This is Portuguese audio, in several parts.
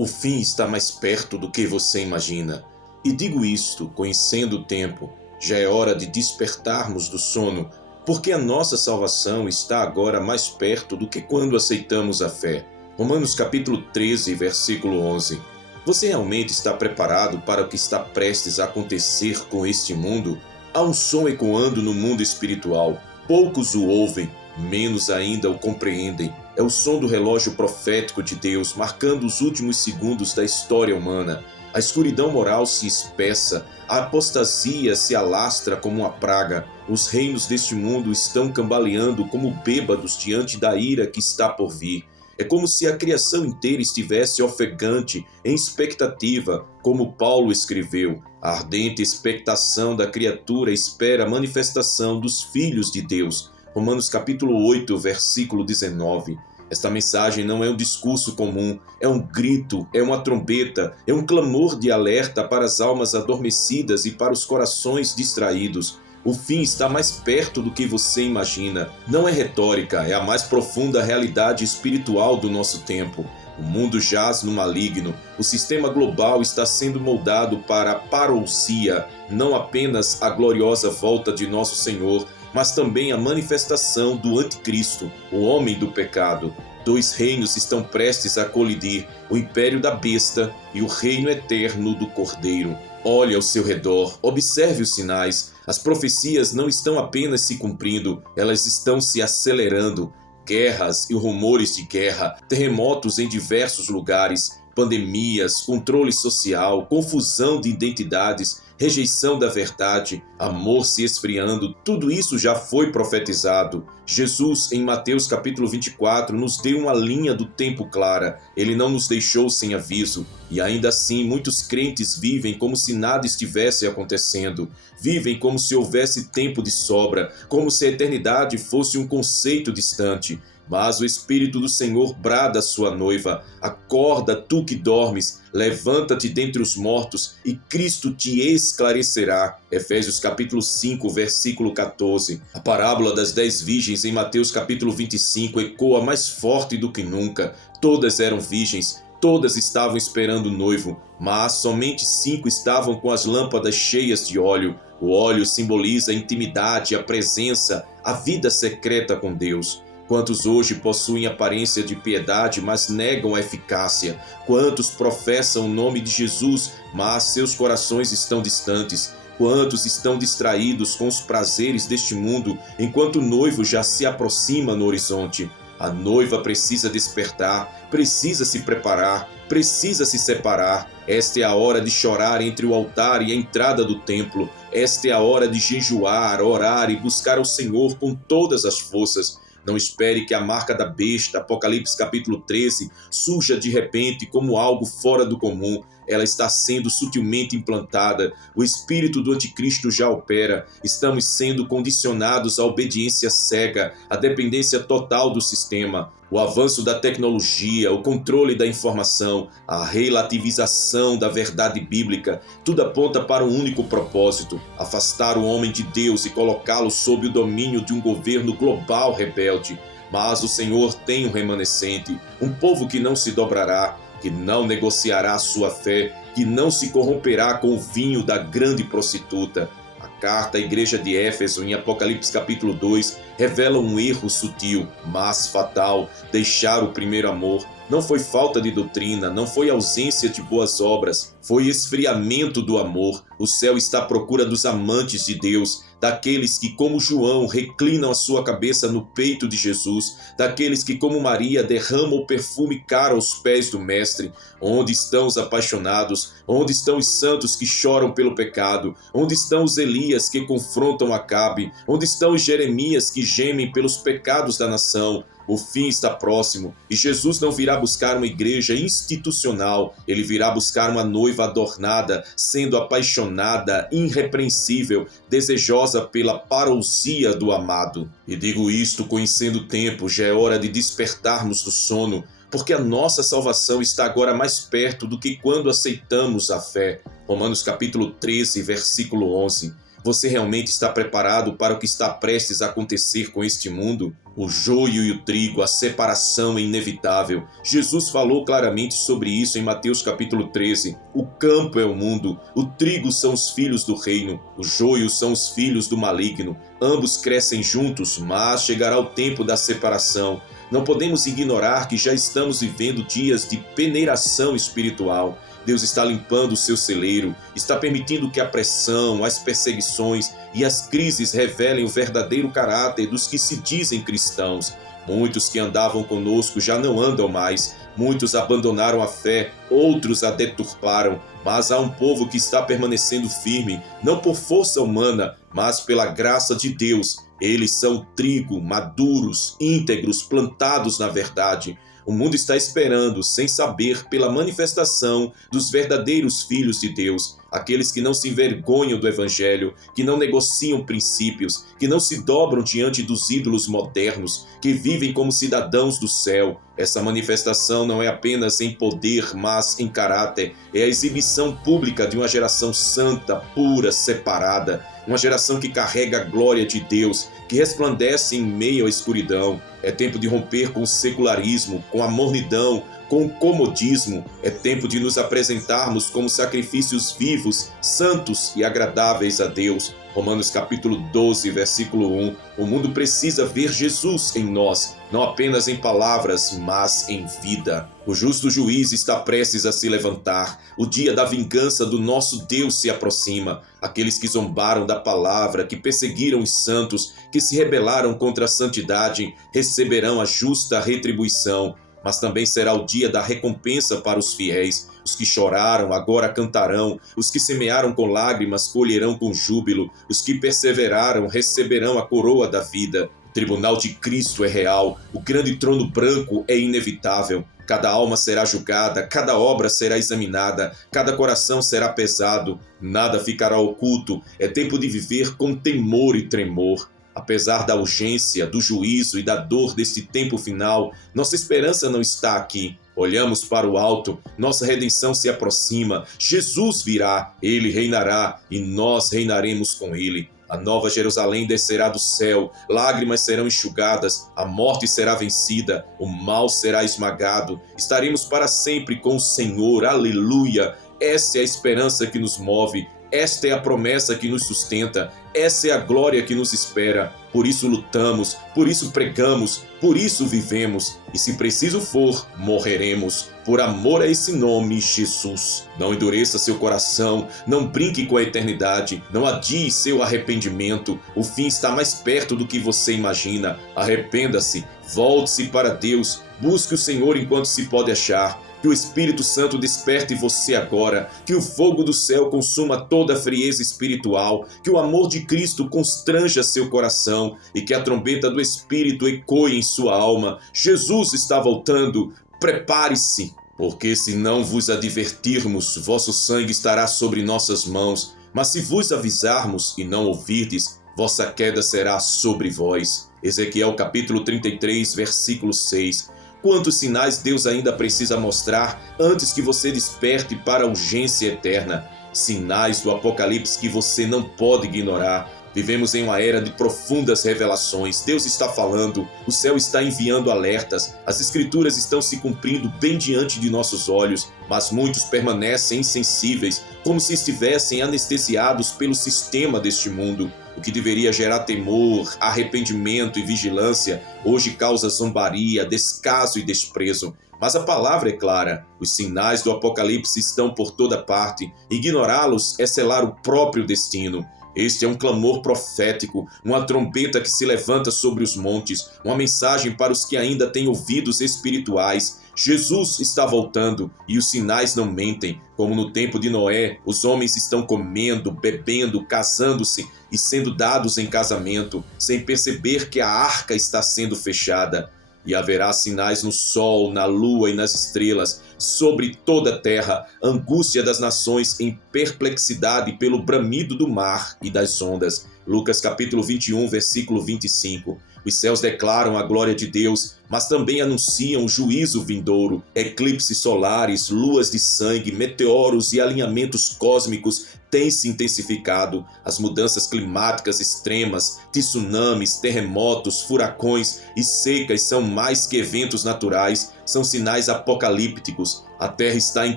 O fim está mais perto do que você imagina. E digo isto, conhecendo o tempo, já é hora de despertarmos do sono, porque a nossa salvação está agora mais perto do que quando aceitamos a fé. Romanos capítulo 13, versículo 11. Você realmente está preparado para o que está prestes a acontecer com este mundo? Há um som ecoando no mundo espiritual. Poucos o ouvem, menos ainda o compreendem. É o som do relógio profético de Deus, marcando os últimos segundos da história humana. A escuridão moral se espessa, a apostasia se alastra como uma praga. Os reinos deste mundo estão cambaleando como bêbados diante da ira que está por vir. É como se a criação inteira estivesse ofegante, em expectativa, como Paulo escreveu. A ardente expectação da criatura espera a manifestação dos filhos de Deus. Romanos capítulo 8, versículo 19. Esta mensagem não é um discurso comum, é um grito, é uma trombeta, é um clamor de alerta para as almas adormecidas e para os corações distraídos. O fim está mais perto do que você imagina. Não é retórica, é a mais profunda realidade espiritual do nosso tempo. O mundo jaz no maligno. O sistema global está sendo moldado para a parousia, não apenas a gloriosa volta de nosso Senhor, mas também a manifestação do anticristo, o homem do pecado. Dois reinos estão prestes a colidir, o império da besta e o reino eterno do Cordeiro. Olhe ao seu redor, observe os sinais. As profecias não estão apenas se cumprindo, elas estão se acelerando. Guerras e rumores de guerra, terremotos em diversos lugares, pandemias, controle social, confusão de identidades, rejeição da verdade, amor se esfriando, tudo isso já foi profetizado. Jesus, em Mateus capítulo 24, nos deu uma linha do tempo clara. Ele não nos deixou sem aviso. E ainda assim, muitos crentes vivem como se nada estivesse acontecendo. Vivem como se houvesse tempo de sobra, como se a eternidade fosse um conceito distante. Mas o Espírito do Senhor brada à sua noiva: acorda, tu que dormes, levanta-te dentre os mortos e Cristo te esclarecerá. Efésios capítulo 5, versículo 14. A parábola das 10 virgens em Mateus capítulo 25 ecoa mais forte do que nunca. Todas eram virgens, todas estavam esperando o noivo, mas somente 5 estavam com as lâmpadas cheias de óleo. O óleo simboliza a intimidade, a presença, a vida secreta com Deus. Quantos hoje possuem aparência de piedade, mas negam a eficácia? Quantos professam o nome de Jesus, mas seus corações estão distantes? Quantos estão distraídos com os prazeres deste mundo, enquanto o noivo já se aproxima no horizonte? A noiva precisa despertar, precisa se preparar, precisa se separar. Esta é a hora de chorar entre o altar e a entrada do templo. Esta é a hora de jejuar, orar e buscar ao Senhor com todas as forças. Não espere que a marca da besta, Apocalipse capítulo 13, surja de repente como algo fora do comum. Ela está sendo sutilmente implantada. O espírito do anticristo já opera. Estamos sendo condicionados à obediência cega, à dependência total do sistema. O avanço da tecnologia, o controle da informação, a relativização da verdade bíblica, tudo aponta para um único propósito: afastar o homem de Deus e colocá-lo sob o domínio de um governo global rebelde. Mas o Senhor tem um remanescente, um povo que não se dobrará, que não negociará a sua fé, que não se corromperá com o vinho da grande prostituta. A carta à igreja de Éfeso, em Apocalipse capítulo 2, revela um erro sutil, mas fatal: deixar o primeiro amor. Não foi falta de doutrina, não foi ausência de boas obras, foi esfriamento do amor. O céu está à procura dos amantes de Deus, daqueles que, como João, reclinam a sua cabeça no peito de Jesus, daqueles que, como Maria, derramam o perfume caro aos pés do Mestre. Onde estão os apaixonados? Onde estão os santos que choram pelo pecado? Onde estão os Elias que confrontam Acabe? Onde estão os Jeremias que gemem pelos pecados da nação? O fim está próximo e Jesus não virá buscar uma igreja institucional. Ele virá buscar uma noiva adornada, sendo apaixonada, irrepreensível, desejosa pela parousia do amado. E digo isto conhecendo o tempo, já é hora de despertarmos do sono, porque a nossa salvação está agora mais perto do que quando aceitamos a fé. Romanos capítulo 13, versículo 11. Você realmente está preparado para o que está prestes a acontecer com este mundo? O joio e o trigo, a separação é inevitável. Jesus falou claramente sobre isso em Mateus capítulo 13. O campo é o mundo, o trigo são os filhos do reino, o joio são os filhos do maligno. Ambos crescem juntos, mas chegará o tempo da separação. Não podemos ignorar que já estamos vivendo dias de peneiração espiritual. Deus está limpando o seu celeiro, está permitindo que a pressão, as perseguições e as crises revelem o verdadeiro caráter dos que se dizem cristãos. Muitos que andavam conosco já não andam mais, muitos abandonaram a fé, outros a deturparam, mas há um povo que está permanecendo firme, não por força humana, mas pela graça de Deus. Eles são trigo, maduros, íntegros, plantados na verdade. O mundo está esperando, sem saber, pela manifestação dos verdadeiros filhos de Deus, aqueles que não se envergonham do Evangelho, que não negociam princípios, que não se dobram diante dos ídolos modernos, que vivem como cidadãos do céu. Essa manifestação não é apenas em poder, mas em caráter. É a exibição pública de uma geração santa, pura, separada. Uma geração que carrega a glória de Deus, que resplandece em meio à escuridão. É tempo de romper com o secularismo, com a mornidão, com o comodismo. É tempo de nos apresentarmos como sacrifícios vivos, santos e agradáveis a Deus. Romanos capítulo 12, versículo 1. O mundo precisa ver Jesus em nós, não apenas em palavras, mas em vida. O justo juiz está prestes a se levantar. O dia da vingança do nosso Deus se aproxima. Aqueles que zombaram da palavra, que perseguiram os santos, que se rebelaram contra a santidade, receberão a justa retribuição. Mas também será o dia da recompensa para os fiéis. Os que choraram agora cantarão, os que semearam com lágrimas colherão com júbilo, os que perseveraram receberão a coroa da vida. O tribunal de Cristo é real, o grande trono branco é inevitável. Cada alma será julgada, cada obra será examinada, cada coração será pesado, nada ficará oculto. É tempo de viver com temor e tremor. Apesar da urgência, do juízo e da dor deste tempo final, nossa esperança não está aqui. Olhamos para o alto, nossa redenção se aproxima. Jesus virá, ele reinará e nós reinaremos com ele. A nova Jerusalém descerá do céu, lágrimas serão enxugadas, a morte será vencida, o mal será esmagado. Estaremos para sempre com o Senhor, aleluia! Essa é a esperança que nos move. Esta é a promessa que nos sustenta, essa é a glória que nos espera. Por isso lutamos, por isso pregamos, por isso vivemos. E se preciso for, morreremos, por amor a esse nome, Jesus. Não endureça seu coração, não brinque com a eternidade, não adie seu arrependimento. O fim está mais perto do que você imagina. Arrependa-se, volte-se para Deus, busque o Senhor enquanto se pode achar. Que o Espírito Santo desperte você agora, que o fogo do céu consuma toda a frieza espiritual, que o amor de Cristo constranja seu coração e que a trombeta do Espírito ecoe em sua alma. Jesus está voltando, prepare-se, porque se não vos advertirmos, vosso sangue estará sobre nossas mãos, mas se vos avisarmos e não ouvirdes, vossa queda será sobre vós. Ezequiel capítulo 33, versículo 6. Quantos sinais Deus ainda precisa mostrar antes que você desperte para a urgência eterna? Sinais do Apocalipse que você não pode ignorar. Vivemos em uma era de profundas revelações. Deus está falando, o céu está enviando alertas, as escrituras estão se cumprindo bem diante de nossos olhos, mas muitos permanecem insensíveis, como se estivessem anestesiados pelo sistema deste mundo. O que deveria gerar temor, arrependimento e vigilância, hoje causa zombaria, descaso e desprezo. Mas a palavra é clara, os sinais do Apocalipse estão por toda parte, ignorá-los é selar o próprio destino. Este é um clamor profético, uma trombeta que se levanta sobre os montes, uma mensagem para os que ainda têm ouvidos espirituais. Jesus está voltando e os sinais não mentem. Como no tempo de Noé, os homens estão comendo, bebendo, casando-se e sendo dados em casamento, sem perceber que a arca está sendo fechada. E haverá sinais no sol, na lua e nas estrelas, sobre toda a terra, angústia das nações em perplexidade pelo bramido do mar e das ondas. Lucas capítulo 21, versículo 25. Os céus declaram a glória de Deus, mas também anunciam o juízo vindouro. Eclipses solares, luas de sangue, meteoros e alinhamentos cósmicos têm se intensificado. As mudanças climáticas extremas, tsunamis, terremotos, furacões e secas são mais que eventos naturais, são sinais apocalípticos. A terra está em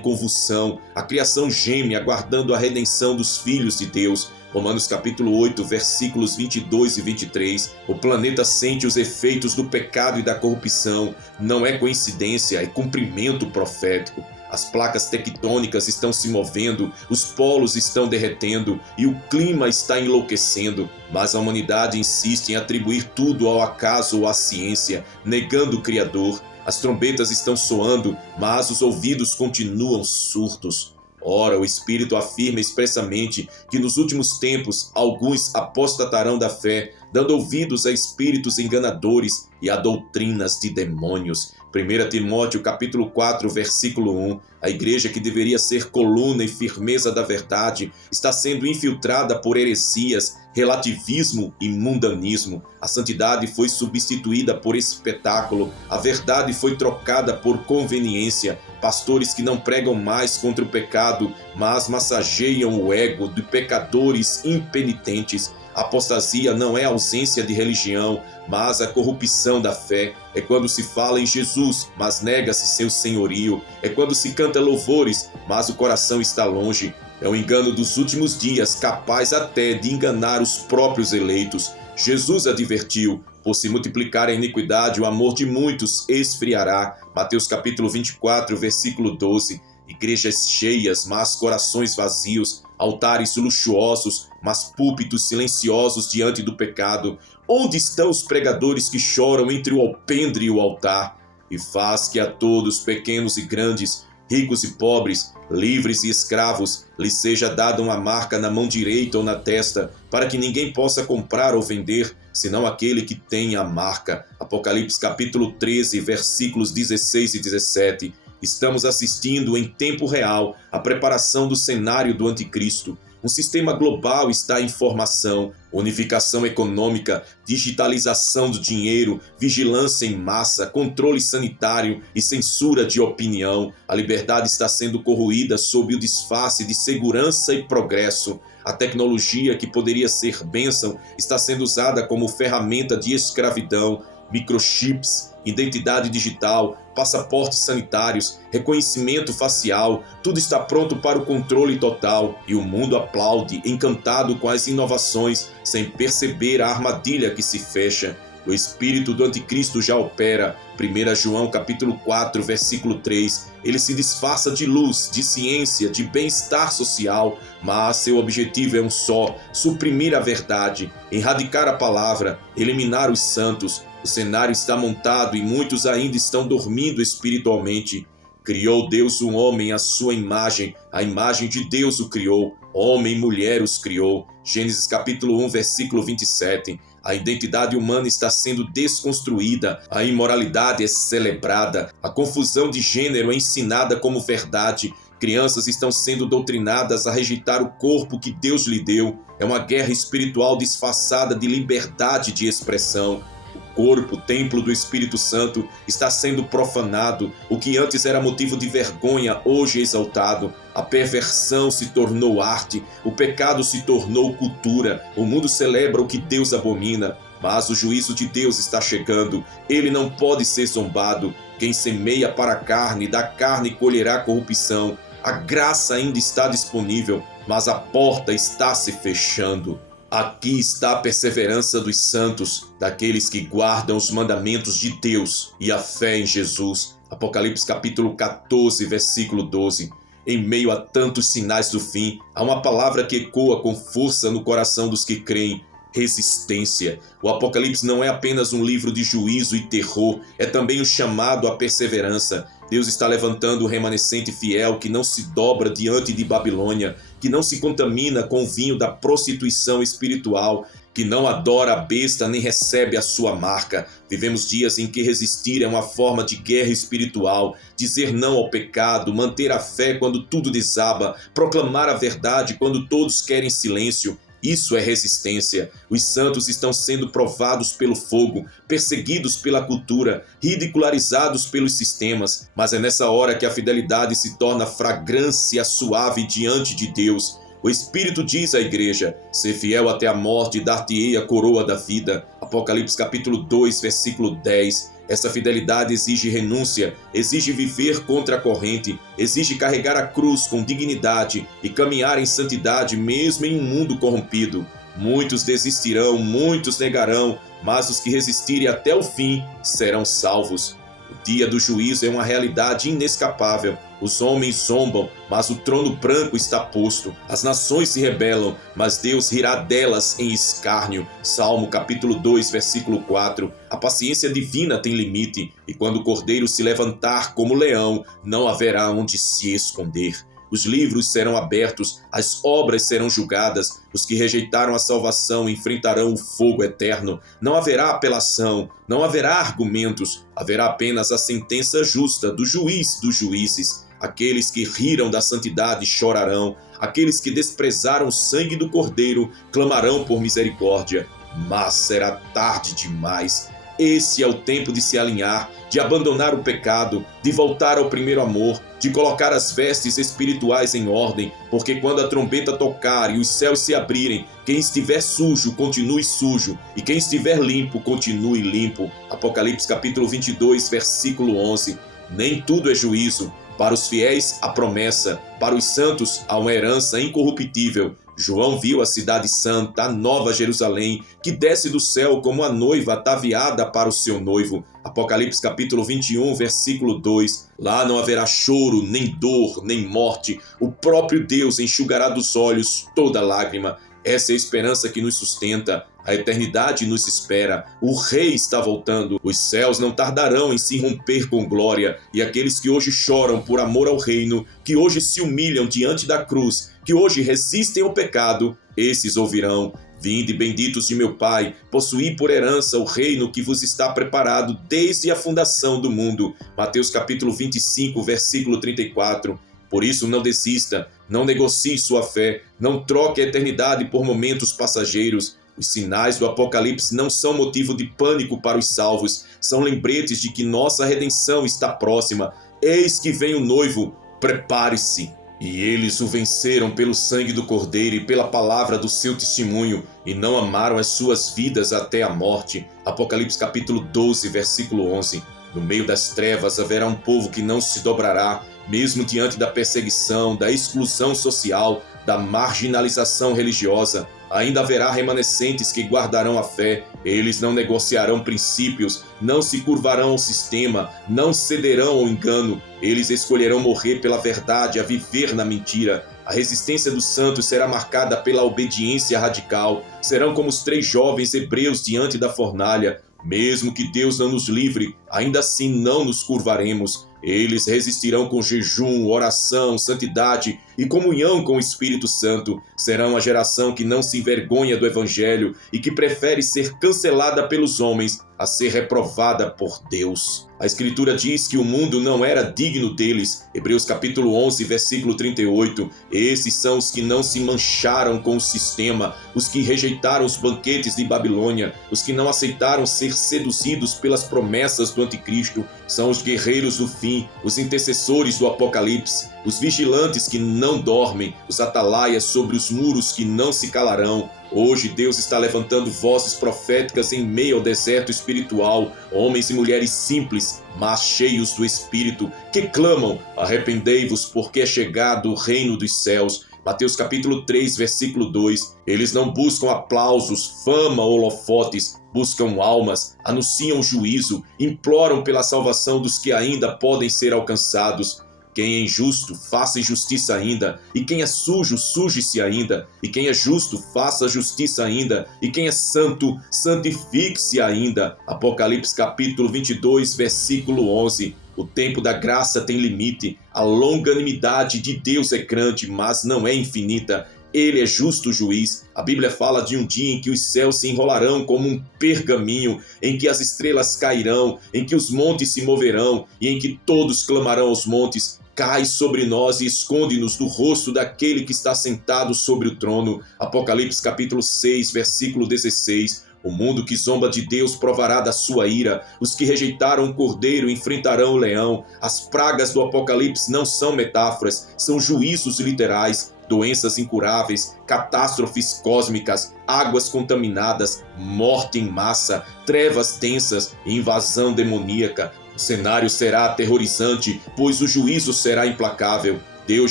convulsão, a criação geme aguardando a redenção dos filhos de Deus. Romanos capítulo 8, versículos 22 e 23. O planeta sente os efeitos do pecado e da corrupção. Não é coincidência, é cumprimento profético. As placas tectônicas estão se movendo, os polos estão derretendo e o clima está enlouquecendo. Mas a humanidade insiste em atribuir tudo ao acaso ou à ciência, negando o Criador. As trombetas estão soando, mas os ouvidos continuam surdos. Ora, o Espírito afirma expressamente que nos últimos tempos alguns apostatarão da fé, dando ouvidos a espíritos enganadores e a doutrinas de demônios. 1 Timóteo capítulo 4, versículo 1. A igreja, que deveria ser coluna e firmeza da verdade, está sendo infiltrada por heresias, relativismo e mundanismo. A santidade foi substituída por espetáculo, a verdade foi trocada por conveniência. Pastores que não pregam mais contra o pecado, mas massageiam o ego de pecadores impenitentes. A apostasia não é a ausência de religião, mas a corrupção da fé. É quando se fala em Jesus, mas nega-se seu senhorio. É quando se canta louvores, mas o coração está longe. É o engano dos últimos dias, capaz até de enganar os próprios eleitos. Jesus advertiu: por se multiplicar a iniquidade, o amor de muitos esfriará. Mateus capítulo 24, versículo 12. Igrejas cheias, mas corações vazios. Altares luxuosos, mas púlpitos silenciosos diante do pecado. Onde estão os pregadores que choram entre o alpendre e o altar? E faz que a todos, pequenos e grandes, ricos e pobres, livres e escravos, lhes seja dada uma marca na mão direita ou na testa, para que ninguém possa comprar ou vender, senão aquele que tem a marca. Apocalipse capítulo 13, versículos 16 e 17. Estamos assistindo em tempo real a preparação do cenário do anticristo. Um sistema global está em formação, unificação econômica, digitalização do dinheiro, vigilância em massa, controle sanitário e censura de opinião. A liberdade está sendo corroída sob o disfarce de segurança e progresso. A tecnologia, que poderia ser bênção, está sendo usada como ferramenta de escravidão. Microchips, identidade digital, passaportes sanitários, reconhecimento facial, tudo está pronto para o controle total, e o mundo aplaude, encantado com as inovações, sem perceber a armadilha que se fecha. O espírito do anticristo já opera. 1 João capítulo 4, versículo 3. Ele se disfarça de luz, de ciência, de bem-estar social, mas seu objetivo é um só: suprimir a verdade, erradicar a palavra, eliminar os santos. O cenário está montado e muitos ainda estão dormindo espiritualmente. Criou Deus um homem à sua imagem, a imagem de Deus o criou, homem e mulher os criou. Gênesis capítulo 1, versículo 27. A identidade humana está sendo desconstruída, a imoralidade é celebrada, a confusão de gênero é ensinada como verdade. Crianças estão sendo doutrinadas a rejeitar o corpo que Deus lhe deu. É uma guerra espiritual disfarçada de liberdade de expressão. O corpo, templo do Espírito Santo, está sendo profanado. O que antes era motivo de vergonha, hoje é exaltado. A perversão se tornou arte, o pecado se tornou cultura. O mundo celebra o que Deus abomina, mas o juízo de Deus está chegando. Ele não pode ser zombado. Quem semeia para a carne, da carne colherá corrupção. A graça ainda está disponível, mas a porta está se fechando. Aqui está a perseverança dos santos, daqueles que guardam os mandamentos de Deus e a fé em Jesus. Apocalipse capítulo 14, versículo 12. Em meio a tantos sinais do fim, há uma palavra que ecoa com força no coração dos que creem: resistência. O Apocalipse não é apenas um livro de juízo e terror, é também um chamado à perseverança. Deus está levantando o remanescente fiel que não se dobra diante de Babilônia, que não se contamina com o vinho da prostituição espiritual, que não adora a besta nem recebe a sua marca. Vivemos dias em que resistir é uma forma de guerra espiritual, dizer não ao pecado, manter a fé quando tudo desaba, proclamar a verdade quando todos querem silêncio. Isso é resistência. Os santos estão sendo provados pelo fogo, perseguidos pela cultura, ridicularizados pelos sistemas. Mas é nessa hora que a fidelidade se torna fragrância suave diante de Deus. O Espírito diz à igreja: ser fiel até a morte, dar-te-ei a coroa da vida. Apocalipse capítulo 2, versículo 10. Essa fidelidade exige renúncia, exige viver contra a corrente, exige carregar a cruz com dignidade e caminhar em santidade mesmo em um mundo corrompido. Muitos desistirão, muitos negarão, mas os que resistirem até o fim serão salvos. O dia do juízo é uma realidade inescapável. Os homens zombam, mas o trono branco está posto. As nações se rebelam, mas Deus rirá delas em escárnio. Salmo capítulo 2, versículo 4. A paciência divina tem limite, e quando o cordeiro se levantar como leão, não haverá onde se esconder. Os livros serão abertos, as obras serão julgadas, os que rejeitaram a salvação enfrentarão o fogo eterno. Não haverá apelação, não haverá argumentos, haverá apenas a sentença justa do juiz dos juízes. Aqueles que riram da santidade chorarão, aqueles que desprezaram o sangue do Cordeiro clamarão por misericórdia, mas será tarde demais. Esse é o tempo de se alinhar, de abandonar o pecado, de voltar ao primeiro amor, de colocar as vestes espirituais em ordem, porque quando a trombeta tocar e os céus se abrirem, quem estiver sujo, continue sujo, e quem estiver limpo, continue limpo. Apocalipse capítulo 22, versículo 11. Nem tudo é juízo. Para os fiéis, a promessa. Para os santos, há uma herança incorruptível. João viu a cidade santa, a nova Jerusalém, que desce do céu como a noiva ataviada para o seu noivo. Apocalipse capítulo 21, versículo 2. Lá não haverá choro, nem dor, nem morte. O próprio Deus enxugará dos olhos toda lágrima. Essa é a esperança que nos sustenta. A eternidade nos espera. O Rei está voltando. Os céus não tardarão em se romper com glória. E aqueles que hoje choram por amor ao reino, que hoje se humilham diante da cruz, que hoje resistem ao pecado, esses ouvirão: vinde, benditos de meu Pai, possuí por herança o reino que vos está preparado desde a fundação do mundo. Mateus capítulo 25, versículo 34. Por isso não desista, não negocie sua fé, não troque a eternidade por momentos passageiros. Os sinais do Apocalipse não são motivo de pânico para os salvos, são lembretes de que nossa redenção está próxima. Eis que vem o noivo, prepare-se. E eles o venceram pelo sangue do Cordeiro e pela palavra do seu testemunho, e não amaram as suas vidas até a morte. Apocalipse capítulo 12, versículo 11. No meio das trevas haverá um povo que não se dobrará, mesmo diante da perseguição, da exclusão social, da marginalização religiosa. Ainda haverá remanescentes que guardarão a fé. Eles não negociarão princípios, não se curvarão ao sistema, não cederão ao engano. Eles escolherão morrer pela verdade, a viver na mentira. A resistência dos santos será marcada pela obediência radical. Serão como os 3 jovens hebreus diante da fornalha. Mesmo que Deus não nos livre, ainda assim não nos curvaremos. Eles resistirão com jejum, oração, santidade e comunhão com o Espírito Santo. Serão a geração que não se envergonha do Evangelho e que prefere ser cancelada pelos homens a ser reprovada por Deus. A Escritura diz que o mundo não era digno deles. Hebreus capítulo 11, versículo 38. Esses são os que não se mancharam com o sistema, os que rejeitaram os banquetes de Babilônia, os que não aceitaram ser seduzidos pelas promessas do anticristo. São os guerreiros do fim, os intercessores do Apocalipse, os vigilantes que não dormem, os atalaias sobre os muros que não se calarão. Hoje Deus está levantando vozes proféticas em meio ao deserto espiritual, homens e mulheres simples, mas cheios do Espírito, que clamam: arrependei-vos, porque é chegado o reino dos céus. Mateus capítulo 3, versículo 2. Eles não buscam aplausos, fama ou holofotes, buscam almas, anunciam juízo, imploram pela salvação dos que ainda podem ser alcançados. Quem é injusto, faça injustiça ainda, e quem é sujo, suje-se ainda, e quem é justo, faça justiça ainda, e quem é santo, santifique-se ainda. Apocalipse capítulo 22, versículo 11. O tempo da graça tem limite, a longanimidade de Deus é grande, mas não é infinita. Ele é justo juiz. A Bíblia fala de um dia em que os céus se enrolarão como um pergaminho, em que as estrelas cairão, em que os montes se moverão e em que todos clamarão aos montes: cai sobre nós e esconde-nos do rosto daquele que está sentado sobre o trono. Apocalipse capítulo 6, versículo 16. O mundo que zomba de Deus provará da sua ira. Os que rejeitaram o cordeiro enfrentarão o leão. As pragas do Apocalipse não são metáforas, são juízos literais. Doenças incuráveis, catástrofes cósmicas, águas contaminadas, morte em massa, trevas densas, invasão demoníaca. O cenário será aterrorizante, pois o juízo será implacável. Deus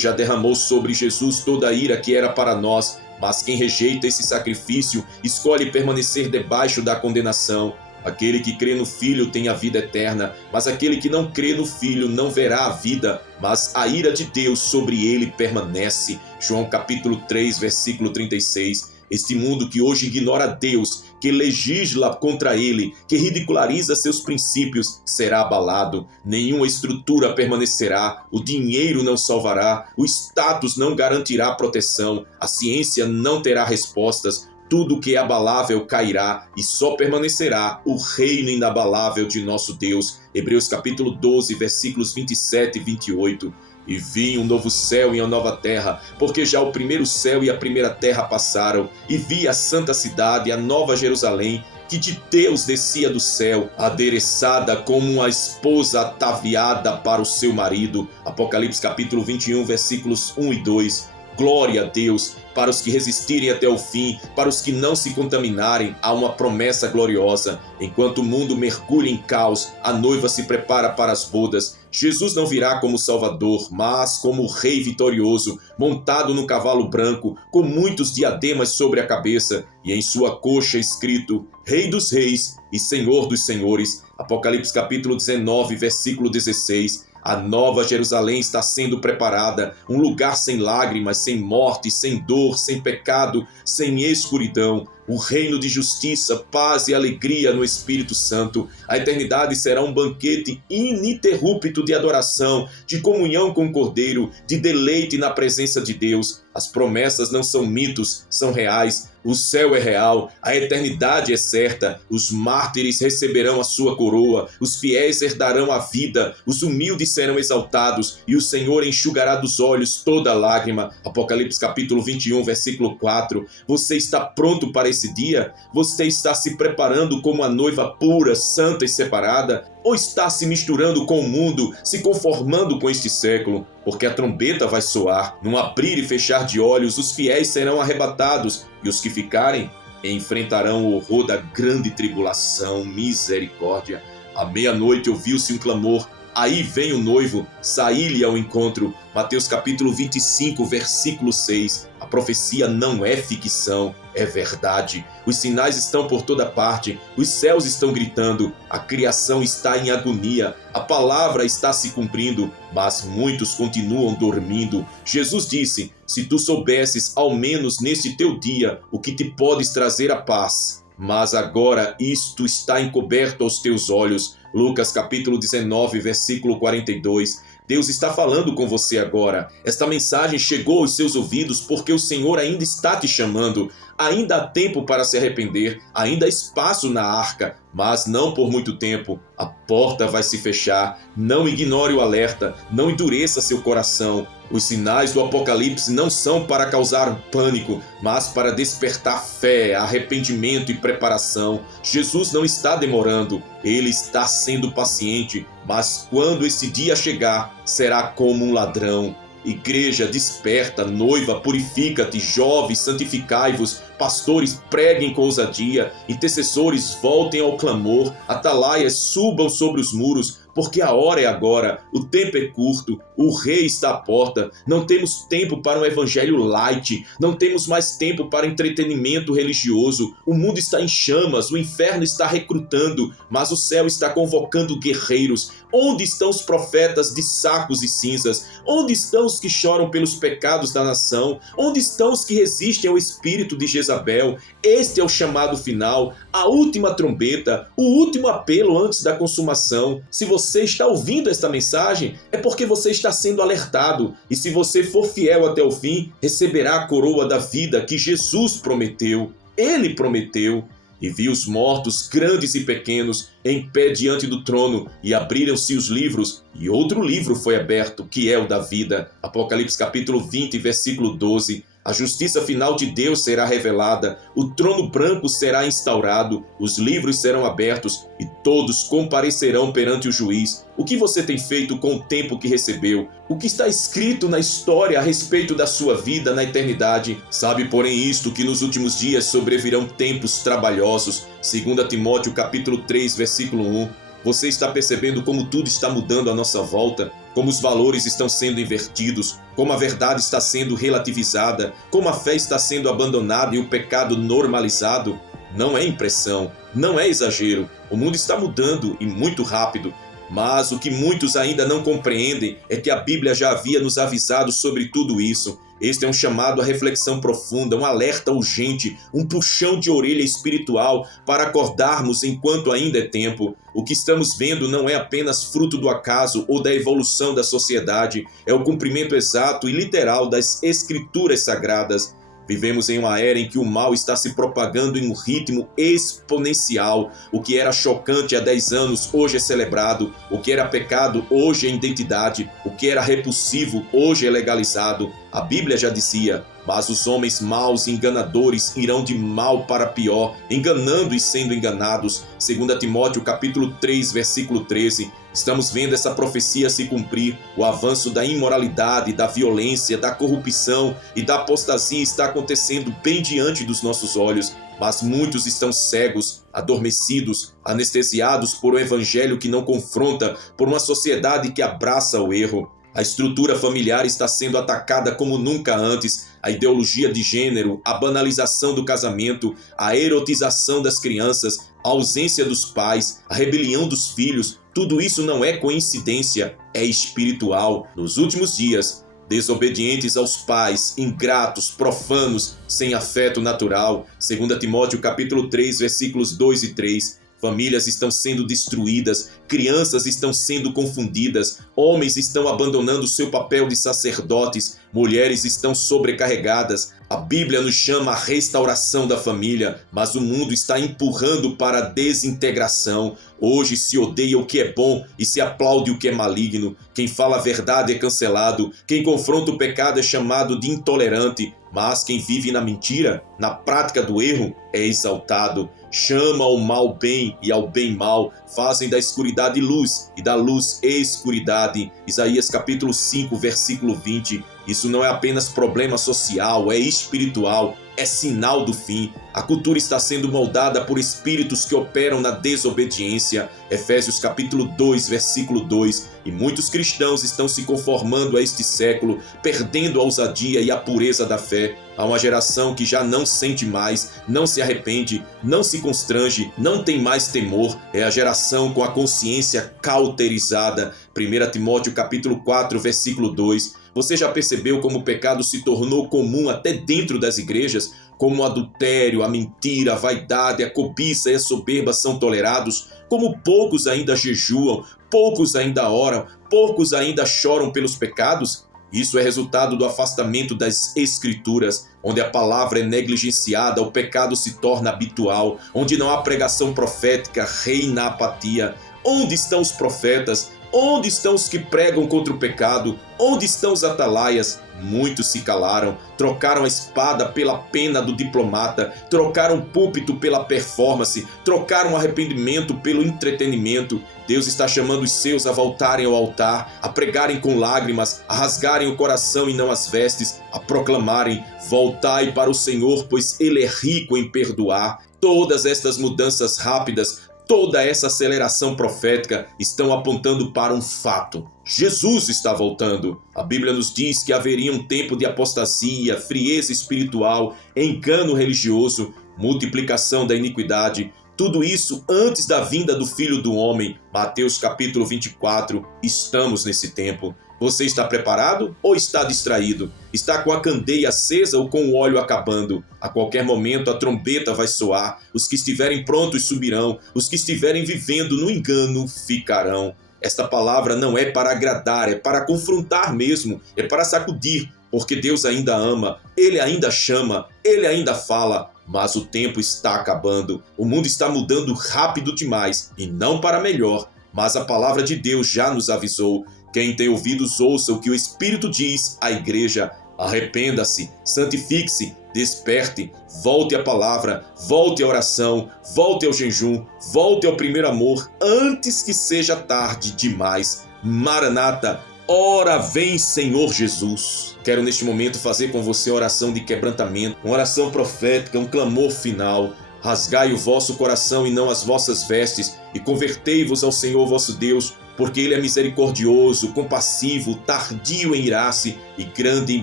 já derramou sobre Jesus toda a ira que era para nós, mas quem rejeita esse sacrifício escolhe permanecer debaixo da condenação. Aquele que crê no Filho tem a vida eterna, mas aquele que não crê no Filho não verá a vida, mas a ira de Deus sobre ele permanece. João capítulo 3, versículo 36. Este mundo que hoje ignora Deus, que legisla contra ele, que ridiculariza seus princípios, será abalado. Nenhuma estrutura permanecerá, o dinheiro não salvará, o status não garantirá proteção, a ciência não terá respostas. Tudo que é abalável cairá e só permanecerá o reino inabalável de nosso Deus. Hebreus capítulo 12, versículos 27 e 28. E vi um novo céu e uma nova terra, porque já o primeiro céu e a primeira terra passaram, e vi a santa cidade, a nova Jerusalém, que de Deus descia do céu, adereçada como uma esposa ataviada para o seu marido. Apocalipse capítulo 21, versículos 1 e 2. Glória a Deus, para os que resistirem até o fim, para os que não se contaminarem, há uma promessa gloriosa. Enquanto o mundo mergulha em caos, a noiva se prepara para as bodas. Jesus não virá como Salvador, mas como Rei vitorioso, montado no cavalo branco, com muitos diademas sobre a cabeça, e em sua coxa escrito: Rei dos Reis e Senhor dos Senhores. Apocalipse capítulo 19, versículo 16. A nova Jerusalém está sendo preparada, um lugar sem lágrimas, sem morte, sem dor, sem pecado, sem escuridão. Um reino de justiça, paz e alegria no Espírito Santo. A eternidade será um banquete ininterrupto de adoração, de comunhão com o Cordeiro, de deleite na presença de Deus. As promessas não são mitos, são reais. O céu é real, a eternidade é certa. Os mártires receberão a sua coroa, os fiéis herdarão a vida, os humildes serão exaltados e o Senhor enxugará dos olhos toda lágrima. Apocalipse capítulo 21, versículo 4. Você está pronto para esse dia? Você está se preparando como a noiva pura, santa e separada? Ou está se misturando com o mundo, se conformando com este século? Porque a trombeta vai soar, num abrir e fechar de olhos, os fiéis serão arrebatados, e os que ficarem enfrentarão o horror da grande tribulação. Misericórdia! À meia-noite ouviu-se um clamor: aí vem o noivo, saí-lhe ao encontro. Mateus capítulo 25, versículo 6. A profecia não é ficção, é verdade. Os sinais estão por toda parte, os céus estão gritando, a criação está em agonia, a palavra está se cumprindo, mas muitos continuam dormindo. Jesus disse: se tu soubesses, ao menos neste teu dia, o que te podes trazer a paz. Mas agora isto está encoberto aos teus olhos. Lucas capítulo 19, versículo 42. Deus está falando com você agora. Esta mensagem chegou aos seus ouvidos porque o Senhor ainda está te chamando. Ainda há tempo para se arrepender, ainda há espaço na arca, mas não por muito tempo. A porta vai se fechar. Não ignore o alerta, não endureça seu coração. Os sinais do Apocalipse não são para causar pânico, mas para despertar fé, arrependimento e preparação. Jesus não está demorando, ele está sendo paciente, mas quando esse dia chegar, será como um ladrão. Igreja, desperta, noiva, purifica-te, jovens, santificai-vos, pastores, preguem com ousadia, intercessores, voltem ao clamor, atalaias, subam sobre os muros, porque a hora é agora, o tempo é curto, o rei está à porta. Não temos tempo para um evangelho light, não temos mais tempo para entretenimento religioso. O mundo está em chamas, o inferno está recrutando, mas o céu está convocando guerreiros. Onde estão os profetas de sacos e cinzas? Onde estão os que choram pelos pecados da nação? Onde estão os que resistem ao espírito de Jezabel? Este é o chamado final, a última trombeta, o último apelo antes da consumação. Se você você está ouvindo esta mensagem, é porque você está sendo alertado. E se você for fiel até o fim, receberá a coroa da vida que Jesus prometeu. Ele prometeu. E vi os mortos, grandes e pequenos, em pé diante do trono, e abriram-se os livros, e outro livro foi aberto, que é o da vida. Apocalipse capítulo 20, versículo 12. A justiça final de Deus será revelada, o trono branco será instaurado, os livros serão abertos e todos comparecerão perante o juiz. O que você tem feito com o tempo que recebeu? O que está escrito na história a respeito da sua vida na eternidade? Sabe, porém, isto, que nos últimos dias sobrevirão tempos trabalhosos. 2 Timóteo capítulo 3, versículo 1. Você está percebendo como tudo está mudando à nossa volta? Como os valores estão sendo invertidos, como a verdade está sendo relativizada, como a fé está sendo abandonada e o pecado normalizado? Não é impressão, não é exagero. O mundo está mudando e muito rápido. Mas o que muitos ainda não compreendem é que a Bíblia já havia nos avisado sobre tudo isso. Este é um chamado à reflexão profunda, um alerta urgente, um puxão de orelha espiritual para acordarmos enquanto ainda é tempo. O que estamos vendo não é apenas fruto do acaso ou da evolução da sociedade, é o cumprimento exato e literal das Escrituras Sagradas. Vivemos em uma era em que o mal está se propagando em um ritmo exponencial. O que era chocante há 10 anos, hoje é celebrado. O que era pecado, hoje é identidade. O que era repulsivo, hoje é legalizado. A Bíblia já dizia: mas os homens maus e enganadores irão de mal para pior, enganando e sendo enganados. 2 Timóteo capítulo 3, versículo 13. Estamos vendo essa profecia se cumprir. O avanço da imoralidade, da violência, da corrupção e da apostasia está acontecendo bem diante dos nossos olhos. Mas muitos estão cegos, adormecidos, anestesiados por um evangelho que não confronta, por uma sociedade que abraça o erro. A estrutura familiar está sendo atacada como nunca antes. A ideologia de gênero, a banalização do casamento, a erotização das crianças, a ausência dos pais, a rebelião dos filhos, tudo isso não é coincidência, é espiritual. Nos últimos dias, desobedientes aos pais, ingratos, profanos, sem afeto natural. 2 Timóteo capítulo 3, versículos 2 e 3. Famílias estão sendo destruídas, crianças estão sendo confundidas, homens estão abandonando seu papel de sacerdotes, mulheres estão sobrecarregadas. A Bíblia nos chama à restauração da família, mas o mundo está empurrando para a desintegração. Hoje se odeia o que é bom e se aplaude o que é maligno. Quem fala a verdade é cancelado, quem confronta o pecado é chamado de intolerante, mas quem vive na mentira, na prática do erro, é exaltado. Chama ao mal bem e ao bem mal, fazem da escuridade luz e da luz escuridade. Isaías capítulo 5, versículo 20. Isso não é apenas problema social, é espiritual, é sinal do fim. A cultura está sendo moldada por espíritos que operam na desobediência. Efésios capítulo 2, versículo 2. E muitos cristãos estão se conformando a este século, perdendo a ousadia e a pureza da fé. Há uma geração que já não sente mais, não se arrepende, não se constrange, não tem mais temor. É a geração com a consciência cauterizada. 1 Timóteo capítulo 4, versículo 2. Você já percebeu como o pecado se tornou comum até dentro das igrejas? Como o adultério, a mentira, a vaidade, a cobiça e a soberba são tolerados? Como poucos ainda jejuam, poucos ainda oram, poucos ainda choram pelos pecados? Isso é resultado do afastamento das Escrituras, onde a palavra é negligenciada, o pecado se torna habitual, onde não há pregação profética, reina a apatia. Onde estão os profetas? Onde estão os que pregam contra o pecado? Onde estão os atalaias? Muitos se calaram, trocaram a espada pela pena do diplomata, trocaram o púlpito pela performance, trocaram o arrependimento pelo entretenimento. Deus está chamando os seus a voltarem ao altar, a pregarem com lágrimas, a rasgarem o coração e não as vestes, a proclamarem: voltai para o Senhor, pois Ele é rico em perdoar. Todas estas mudanças rápidas, toda essa aceleração profética estão apontando para um fato: Jesus está voltando. A Bíblia nos diz que haveria um tempo de apostasia, frieza espiritual, engano religioso, multiplicação da iniquidade. Tudo isso antes da vinda do Filho do Homem. Mateus capítulo 24. Estamos nesse tempo. Você está preparado ou está distraído? Está com a candeia acesa ou com o óleo acabando? A qualquer momento a trombeta vai soar. Os que estiverem prontos subirão. Os que estiverem vivendo no engano ficarão. Esta palavra não é para agradar, é para confrontar mesmo, é para sacudir, porque Deus ainda ama, Ele ainda chama, Ele ainda fala, mas o tempo está acabando, o mundo está mudando rápido demais, e não para melhor, mas a palavra de Deus já nos avisou. Quem tem ouvidos ouça o que o Espírito diz à igreja. Arrependa-se, santifique-se, desperte, volte à palavra, volte à oração, volte ao jejum, volte ao primeiro amor, antes que seja tarde demais. Maranata, ora vem Senhor Jesus. Quero neste momento fazer com você uma oração de quebrantamento, uma oração profética, um clamor final. Rasgai o vosso coração e não as vossas vestes, e convertei-vos ao Senhor vosso Deus, porque Ele é misericordioso, compassivo, tardio em irar-se e grande em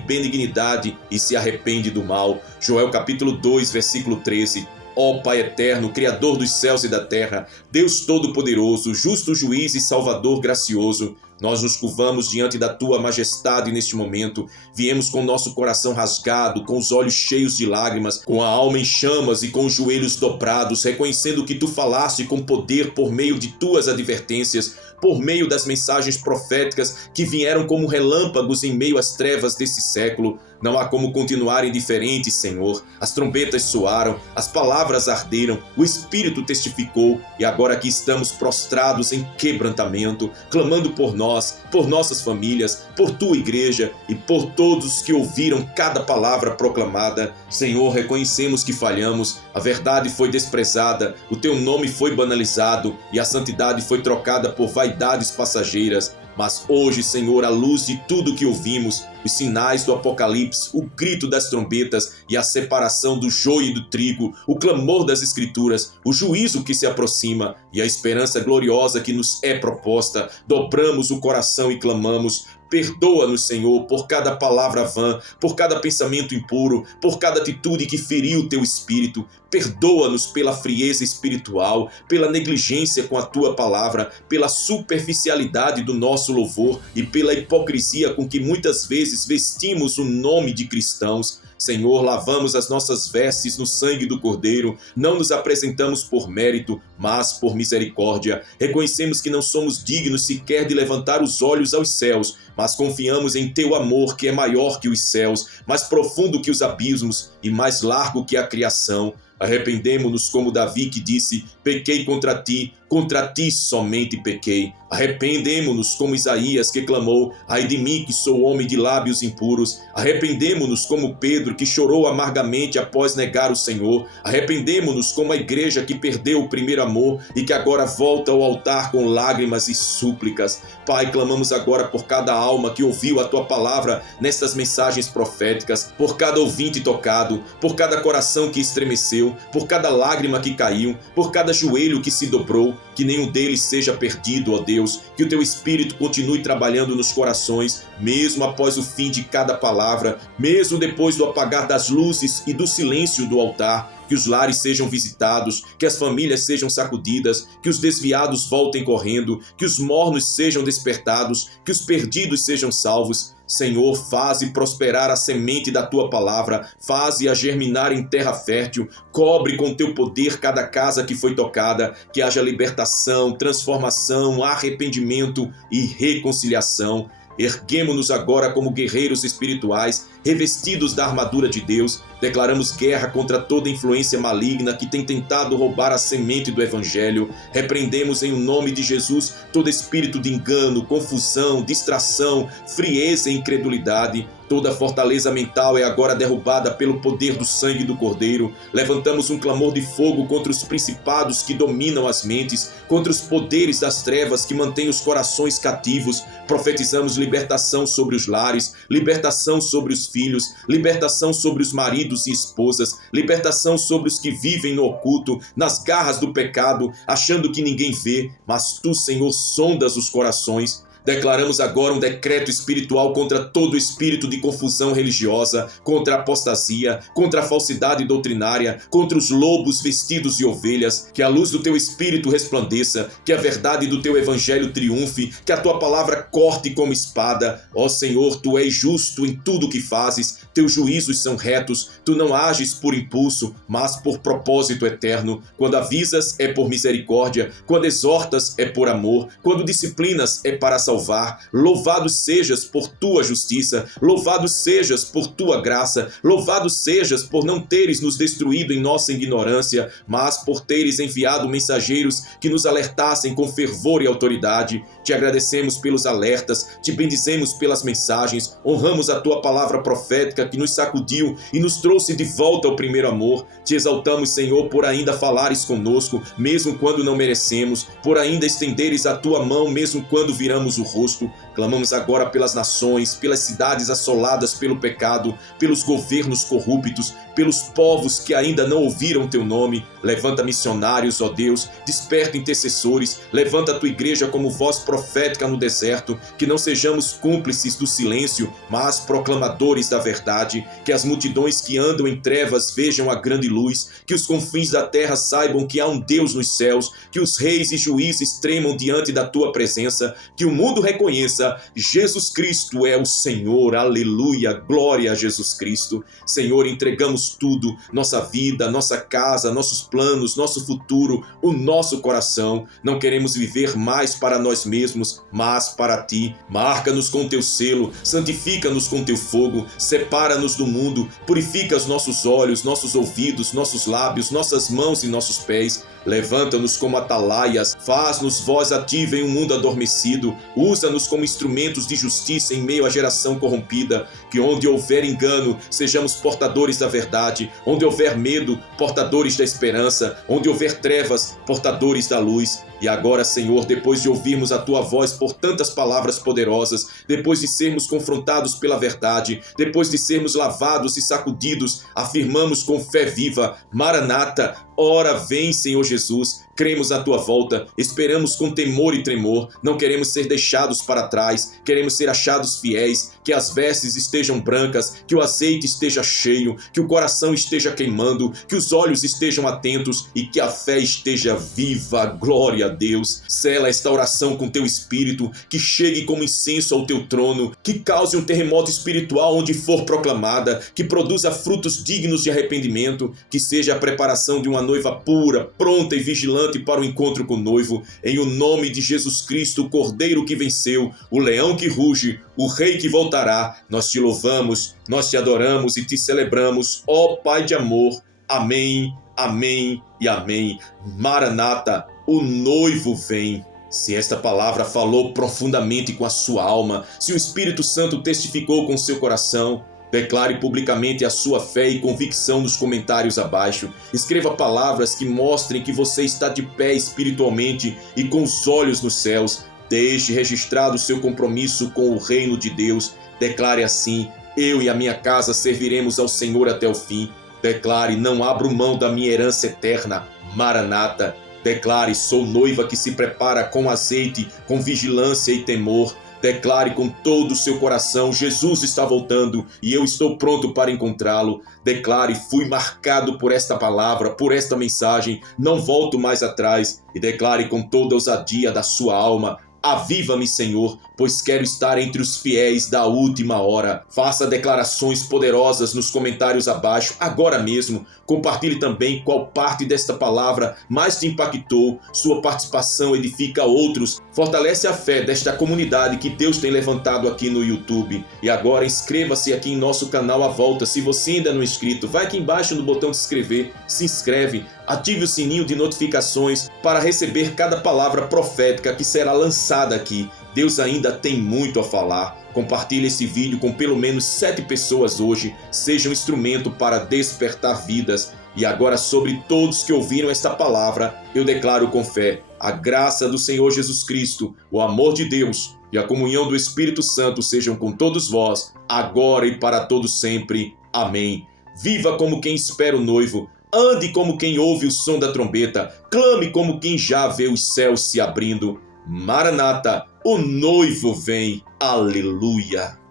benignidade, e se arrepende do mal. Joel capítulo 2, versículo 13. Ó Pai eterno, Criador dos céus e da terra, Deus todo-poderoso, justo juiz e salvador gracioso, nós nos curvamos diante da Tua majestade neste momento, viemos com nosso coração rasgado, com os olhos cheios de lágrimas, com a alma em chamas e com os joelhos dobrados, reconhecendo que Tu falaste com poder por meio de Tuas advertências, por meio das mensagens proféticas que vieram como relâmpagos em meio às trevas desse século. Não há como continuar indiferentes, Senhor. As trombetas soaram, as palavras arderam, o Espírito testificou, e agora aqui estamos prostrados em quebrantamento, clamando por nós, por nossas famílias, por Tua igreja e por todos que ouviram cada palavra proclamada. Senhor, reconhecemos que falhamos, a verdade foi desprezada, o Teu nome foi banalizado e a santidade foi trocada por vaidades passageiras. Mas hoje, Senhor, à luz de tudo que ouvimos, os sinais do Apocalipse, o grito das trombetas e a separação do joio e do trigo, o clamor das Escrituras, o juízo que se aproxima e a esperança gloriosa que nos é proposta, dobramos o coração e clamamos: perdoa-nos, Senhor, por cada palavra vã, por cada pensamento impuro, por cada atitude que feriu o Teu Espírito. Perdoa-nos pela frieza espiritual, pela negligência com a Tua palavra, pela superficialidade do nosso louvor e pela hipocrisia com que muitas vezes vestimos o nome de cristãos. Senhor, lavamos as nossas vestes no sangue do Cordeiro, não nos apresentamos por mérito, mas por misericórdia. Reconhecemos que não somos dignos sequer de levantar os olhos aos céus, mas confiamos em Teu amor, que é maior que os céus, mais profundo que os abismos e mais largo que a criação. Arrependemo-nos como Davi, que disse: pequei contra ti somente pequei. Arrependemo-nos como Isaías, que clamou: ai de mim, que sou homem de lábios impuros. Arrependemo-nos como Pedro, que chorou amargamente após negar o Senhor. Arrependemo-nos como a igreja que perdeu o primeiro amor e que agora volta ao altar com lágrimas e súplicas. Pai, clamamos agora por cada alma que ouviu a Tua palavra nestas mensagens proféticas, por cada ouvinte tocado, por cada coração que estremeceu, por cada lágrima que caiu, por cada joelho que se dobrou. Que nenhum deles seja perdido, ó Deus, que o Teu Espírito continue trabalhando nos corações, mesmo após o fim de cada palavra, mesmo depois do apagar das luzes e do silêncio do altar. Que os lares sejam visitados, que as famílias sejam sacudidas, que os desviados voltem correndo, que os mornos sejam despertados, que os perdidos sejam salvos. Senhor, faze prosperar a semente da Tua palavra, faze-a germinar em terra fértil, cobre com Teu poder cada casa que foi tocada, que haja libertação, transformação, arrependimento e reconciliação. Erguemo-nos agora como guerreiros espirituais, revestidos da armadura de Deus. Declaramos guerra contra toda influência maligna que tem tentado roubar a semente do Evangelho. Repreendemos em nome de Jesus todo espírito de engano, confusão, distração, frieza e incredulidade. Toda fortaleza mental é agora derrubada pelo poder do sangue do Cordeiro. Levantamos um clamor de fogo contra os principados que dominam as mentes, contra os poderes das trevas que mantêm os corações cativos. Profetizamos libertação sobre os lares, libertação sobre os filhos, libertação sobre os maridos e esposas, libertação sobre os que vivem no oculto, nas garras do pecado, achando que ninguém vê, mas Tu, Senhor, sondas os corações. Declaramos agora um decreto espiritual contra todo espírito de confusão religiosa, contra a apostasia, contra a falsidade doutrinária, contra os lobos vestidos de ovelhas. Que a luz do teu espírito resplandeça, que a verdade do teu evangelho triunfe, que a tua palavra corte como espada. Ó Senhor, tu és justo em tudo o que fazes, teus juízos são retos, tu não ages por impulso, mas por propósito eterno. Quando avisas é por misericórdia, quando exortas é por amor, quando disciplinas é para salvar. Louvado sejas por tua justiça, louvado sejas por tua graça, louvado sejas por não teres nos destruído em nossa ignorância, mas por teres enviado mensageiros que nos alertassem com fervor e autoridade. Te agradecemos pelos alertas, te bendizemos pelas mensagens, honramos a tua palavra profética que nos sacudiu e nos trouxe de volta ao primeiro amor. Te exaltamos, Senhor, por ainda falares conosco, mesmo quando não merecemos, por ainda estenderes a tua mão, mesmo quando viramos o rosto. Clamamos agora pelas nações, pelas cidades assoladas pelo pecado, pelos governos corruptos, pelos povos que ainda não ouviram teu nome. Levanta missionários, ó Deus, desperta intercessores, levanta a tua igreja como voz profética no deserto, que não sejamos cúmplices do silêncio, mas proclamadores da verdade, que as multidões que andam em trevas vejam a grande luz, que os confins da terra saibam que há um Deus nos céus, que os reis e juízes tremam diante da tua presença, que o mundo reconheça Jesus Cristo é o Senhor. Aleluia, glória a Jesus Cristo. Senhor, entregamos tudo, nossa vida, nossa casa, nossos planos, nosso futuro, o nosso coração. Não queremos viver mais para nós mesmos, mas para ti. Marca-nos com teu selo, santifica-nos com teu fogo, separa-nos do mundo, purifica os nossos olhos, nossos ouvidos, nossos lábios, nossas mãos e nossos pés. Levanta-nos como atalaias, faz-nos voz ativa em um mundo adormecido, usa-nos como instrumentos de justiça em meio à geração corrompida, que onde houver engano, sejamos portadores da verdade, onde houver medo, portadores da esperança, onde houver trevas, portadores da luz. E agora, Senhor, depois de ouvirmos a tua voz por tantas palavras poderosas, depois de sermos confrontados pela verdade, depois de sermos lavados e sacudidos, afirmamos com fé viva: Maranata, ora vem, Senhor Jesus. Cremos na tua volta, esperamos com temor e tremor, não queremos ser deixados para trás, queremos ser achados fiéis, que as vestes estejam brancas, que o azeite esteja cheio, que o coração esteja queimando, que os olhos estejam atentos e que a fé esteja viva. Glória a Deus. Sela esta oração com teu espírito, que chegue como incenso ao teu trono, que cause um terremoto espiritual onde for proclamada, que produza frutos dignos de arrependimento, que seja a preparação de uma noiva pura, pronta e vigilante para o encontro com o noivo, em o nome de Jesus Cristo, o Cordeiro que venceu, o leão que ruge, o Rei que voltará. Nós te louvamos, nós te adoramos e te celebramos, ó Pai de amor. Amém, amém e amém. Maranata, o noivo vem. Se esta palavra falou profundamente com a sua alma, se o Espírito Santo testificou com seu coração, declare publicamente a sua fé e convicção nos comentários abaixo. Escreva palavras que mostrem que você está de pé espiritualmente e com os olhos nos céus. Deixe registrado seu compromisso com o reino de Deus. Declare assim: eu e a minha casa serviremos ao Senhor até o fim. Declare: não abro mão da minha herança eterna. Maranata. Declare: sou noiva que se prepara com azeite, com vigilância e temor. Declare com todo o seu coração: Jesus está voltando e eu estou pronto para encontrá-lo. Declare: fui marcado por esta palavra, por esta mensagem, não volto mais atrás. E declare com toda a ousadia da sua alma: aviva-me, Senhor, pois quero estar entre os fiéis da última hora. Faça declarações poderosas nos comentários abaixo, agora mesmo. Compartilhe também qual parte desta palavra mais te impactou. Sua participação edifica outros, fortalece a fé desta comunidade que Deus tem levantado aqui no YouTube. E agora inscreva-se aqui em nosso canal à volta. Se você ainda não é inscrito, vai aqui embaixo no botão de se inscrever, se inscreve, ative o sininho de notificações para receber cada palavra profética que será lançada aqui. Deus ainda tem muito a falar. Compartilhe esse vídeo com pelo menos 7 pessoas hoje. Seja um instrumento para despertar vidas. E agora, sobre todos que ouviram esta palavra, eu declaro com fé: a graça do Senhor Jesus Cristo, o amor de Deus e a comunhão do Espírito Santo sejam com todos vós, agora e para todos sempre. Amém. Viva como quem espera o noivo. Ande como quem ouve o som da trombeta. Clame como quem já vê os céus se abrindo. Maranata, O noivo vem. Aleluia!